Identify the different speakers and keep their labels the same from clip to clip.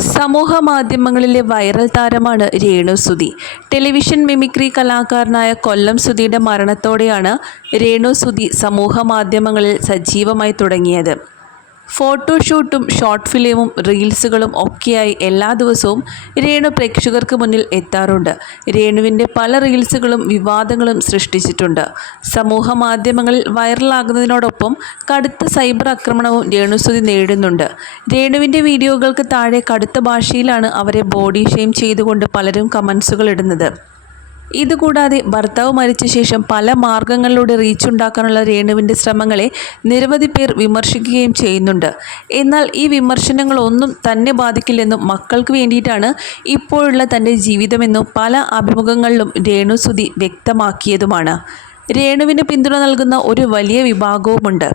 Speaker 1: സമൂഹ മാധ്യമങ്ങളിലെ വൈറൽ താരമാണ് രേണു സുധി. ടെലിവിഷൻ മിമിക്രി കലാകാരനായ കൊല്ലം സുധിയുടെ മരണത്തോടെയാണ് രേണു സുധി സമൂഹ മാധ്യമങ്ങളിൽ സജീവമായി തുടങ്ങിയത്. ഫോട്ടോഷൂട്ടും ഷോർട്ട് ഫിലിമും റീൽസുകളും ഒക്കെയായി എല്ലാ ദിവസവും രേണു പ്രേക്ഷകർക്ക് മുന്നിൽ എത്താറുണ്ട്. രേണുവിന്റെ പല റീൽസുകളും വിവാദങ്ങളും സൃഷ്ടിച്ചിട്ടുണ്ട്. സമൂഹ മാധ്യമങ്ങളിൽ വൈറലാകുന്നതിനോടൊപ്പം കടുത്ത സൈബർ ആക്രമണവും രേണുസുതി നേരിടുന്നുണ്ട്. രേണുവിന്റെ വീഡിയോകൾക്ക് താഴെ കടുത്ത ഭാഷയിലാണ് അവരെ ബോഡി ഷെയിം ചെയ്തുകൊണ്ട് പലരും കമൻസുകൾ ഇടുന്നത്. ഇതുകൂടാതെ ഭർത്താവ് മരിച്ച ശേഷം പല മാർഗങ്ങളിലൂടെ റീച്ച് ഉണ്ടാക്കാനുള്ള രേണുവിന്റെ ശ്രമങ്ങളെ നിരവധി പേർ വിമർശിക്കുകയും ചെയ്യുന്നുണ്ട്. എന്നാൽ ഈ വിമർശനങ്ങളൊന്നും തന്നെ ബാധിക്കില്ലെന്നും മക്കൾക്ക് വേണ്ടിയിട്ടാണ് ഇപ്പോഴുള്ള തന്റെ ജീവിതമെന്നും പല അഭിമുഖങ്ങളിലും രേണു സുധി വ്യക്തമാക്കിയതുമാണ്. രേണുവിന് പിന്തുണ നൽകുന്ന ഒരു വലിയ വിഭാഗവുമുണ്ട്.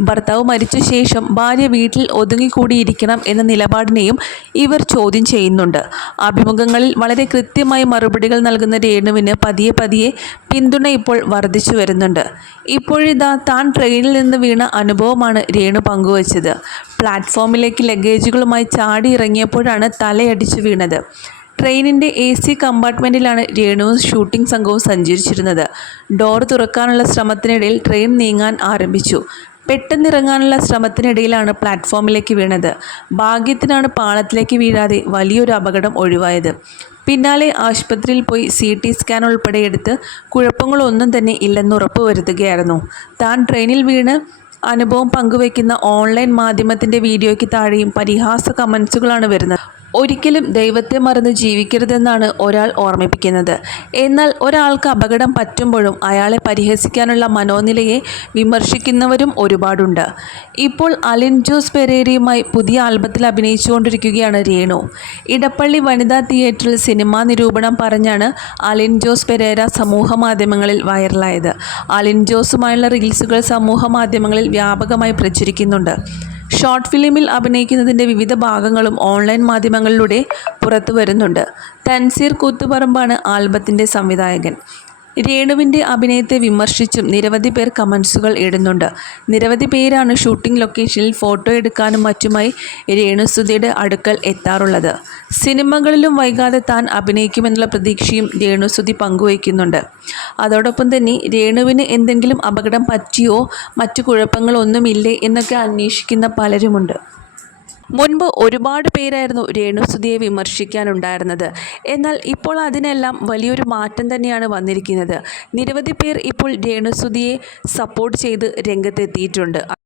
Speaker 1: ഭർത്താവ് മരിച്ച ശേഷം ഭാര്യ വീട്ടിൽ ഒതുങ്ങിക്കൂടിയിരിക്കണം എന്ന നിലപാടിനെയും ഇവർ ചോദ്യം ചെയ്യുന്നുണ്ട്. അഭിമുഖങ്ങളിൽ വളരെ കൃത്യമായി മറുപടികൾ നൽകുന്ന രേണുവിന് പതിയെ പതിയെ പിന്തുണ ഇപ്പോൾ വർദ്ധിച്ചു വരുന്നുണ്ട്. ഇപ്പോഴിതാ താൻ ട്രെയിനിൽ നിന്ന് വീണ അനുഭവമാണ് രേണു പങ്കുവച്ചത്. പ്ലാറ്റ്ഫോമിലേക്ക് ലഗേജുകളുമായി ചാടി ഇറങ്ങിയപ്പോഴാണ് തലയടിച്ചു വീണത്. ട്രെയിനിന്റെ എ സി കമ്പാർട്ട്മെന്റിലാണ് രേണുവും ഷൂട്ടിംഗ് സംഘവും സഞ്ചരിച്ചിരുന്നത്. ഡോർ തുറക്കാനുള്ള ശ്രമത്തിനിടയിൽ ട്രെയിൻ നീങ്ങാൻ ആരംഭിച്ചു. പെട്ടെന്നിറങ്ങാനുള്ള ശ്രമത്തിനിടയിലാണ് പ്ലാറ്റ്ഫോമിലേക്ക് വീണത്. ഭാഗ്യത്തിനാണ് പാളത്തിലേക്ക് വീഴാതെ വലിയൊരു അപകടം ഒഴിവായത്. പിന്നാലെ ആശുപത്രിയിൽ പോയി സി ടി സ്കാൻ ഉൾപ്പെടെ എടുത്ത് കുഴപ്പങ്ങളൊന്നും തന്നെ ഇല്ലെന്ന് ഉറപ്പുവരുത്തുകയായിരുന്നു താൻ ട്രെയിനിൽ വീണ് അനുഭവം പങ്കുവയ്ക്കുന്ന ഓൺലൈൻ മാധ്യമത്തിന്റെ വീഡിയോയ്ക്ക് താഴെയും പരിഹാസ കമൻസുകളാണ് വരുന്നത്. ഒരിക്കലും ദൈവത്തെ മറന്ന് ജീവിക്കരുതെന്നാണ് ഒരാൾ ഓർമ്മിപ്പിക്കുന്നത്. എന്നാൽ ഒരാൾക്ക് അപകടം പറ്റുമ്പോഴും അയാളെ പരിഹസിക്കാനുള്ള മനോനിലയെ വിമർശിക്കുന്നവരും ഒരുപാടുണ്ട്. ഇപ്പോൾ അലിൻ ജോസ് പെരേരയുമായി പുതിയ ആൽബത്തിൽ അഭിനയിച്ചുകൊണ്ടിരിക്കുകയാണ് രേണു. ഇടപ്പള്ളി വനിതാ തിയേറ്ററിൽ സിനിമാ നിരൂപണം പറഞ്ഞാണ് അലിൻ ജോസ് പെരേര സമൂഹ മാധ്യമങ്ങളിൽ വൈറലായത്. അലിൻ ജോസുമായുള്ള റീൽസുകൾ സമൂഹ മാധ്യമങ്ങളിൽ വ്യാപകമായി പ്രചരിക്കുന്നുണ്ട്. ഷോർട്ട് ഫിലിമിൽ അഭിനയിക്കുന്നതിന്റെ വിവിധ ഭാഗങ്ങളും ഓൺലൈൻ മാധ്യമങ്ങളിലൂടെ പുറത്തു വരുന്നുണ്ട് തൻസീർ കൂത്തുപറമ്പാണ് ആൽബത്തിന്റെ സംവിധായകൻ. രേണുവിന്റെ അഭിനയത്തെ വിമർശിച്ചും നിരവധി പേർ കമൻസുകൾ ഇടുന്നുണ്ട്. നിരവധി പേരാണ് ഷൂട്ടിംഗ് ലൊക്കേഷനിൽ ഫോട്ടോ എടുക്കാനും മറ്റുമായി രേണുസുതിയുടെ അടുക്കൽ എത്താറുള്ളത്. സിനിമകളിലും വൈകാതെ താൻ അഭിനയിക്കുമെന്നുള്ള പ്രതീക്ഷയും രേണുസുതി പങ്കുവയ്ക്കുന്നുണ്ട്. അതോടൊപ്പം തന്നെ രേണുവിന് എന്തെങ്കിലും അപകടം പറ്റിയോ മറ്റു കുഴപ്പങ്ങളൊന്നുമില്ലേ എന്നൊക്കെ അന്വേഷിക്കുന്ന പലരുമുണ്ട്. മുൻപ് ഒരുപാട് പേരായിരുന്നു രേണുസുതിയെ വിമർശിക്കാനുണ്ടായിരുന്നത്. എന്നാൽ ഇപ്പോൾ അതിനെല്ലാം വലിയൊരു മാറ്റം തന്നെയാണ് വന്നിരിക്കുന്നത്. നിരവധി പേർ ഇപ്പോൾ രേണുസുതിയെ സപ്പോർട്ട് ചെയ്ത് രംഗത്തെത്തിയിട്ടുണ്ട്.